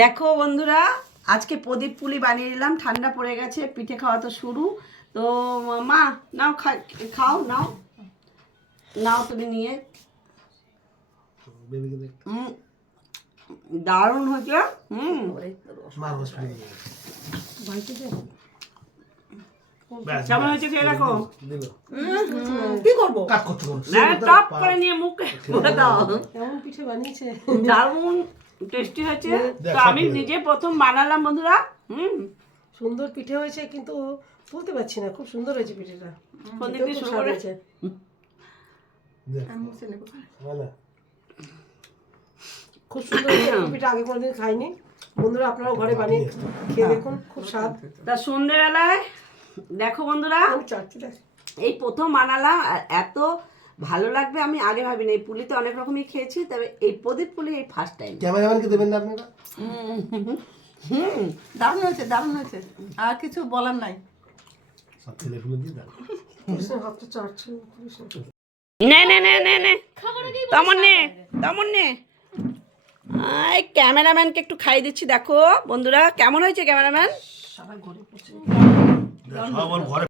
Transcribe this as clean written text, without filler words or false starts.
দেখো বন্ধুরা, আজকে প্রদীপ পুলি বানিয়ে নিলাম, ঠান্ডা পড়ে গেছে, পিঠে খাওয়া তো শুরু। তো মা নাও, খাও, নাও নাও তুমি নিয়ে। দারুণ হয়েছে। কেমন হয়েছে খেয়ে দেখো। কি করবো, টপ করে নিয়ে মুখে দাও। কেমন পিঠে বানিয়েছে, দারুণ টেস্টি হয়েছে। তো আমি নিজে প্রথম বানালাম বন্ধুরা। সুন্দর পিঠে হয়েছে, কিন্তু তুলতে পারছি না। খুব সুন্দর হয়েছে পিঠেটা, খুব স্বাদ হয়েছে। খুব সুন্দর হয়েছে। পিঠে আগে কোনোদিন খাইনি বন্ধুরা, আপনারাও ঘরে বানিয়ে খেয়ে দেখুন, খুব স্বাদ। তা সন্ধ্যেবেলায় দেখো বন্ধুরা, এই প্রথম বানালাম, আর এত ভালো লাগবে আমি আগে ভাবিনি। এই পুলিতে অনেক রকমই খেয়েছি, তবে এই প্রদীপ পুলি এই ফার্স্ট টাইম। ক্যামেরাম্যানকে দেবেন না আপনারা? দারুণ হয়েছে, দারুণ হয়েছে, আর কিছু বলার নাই। সব ছেলে ফুলে দিয়ে দাও। হাতটা চাটছে। নে নে নে নে নে, তেমন নে, তেমন নে। এই ক্যামেরাম্যানকে একটু খাইয়ে দিচ্ছি। দেখো বন্ধুরা, কেমন হয়েছে ক্যামেরাম্যান? সবার ঘরে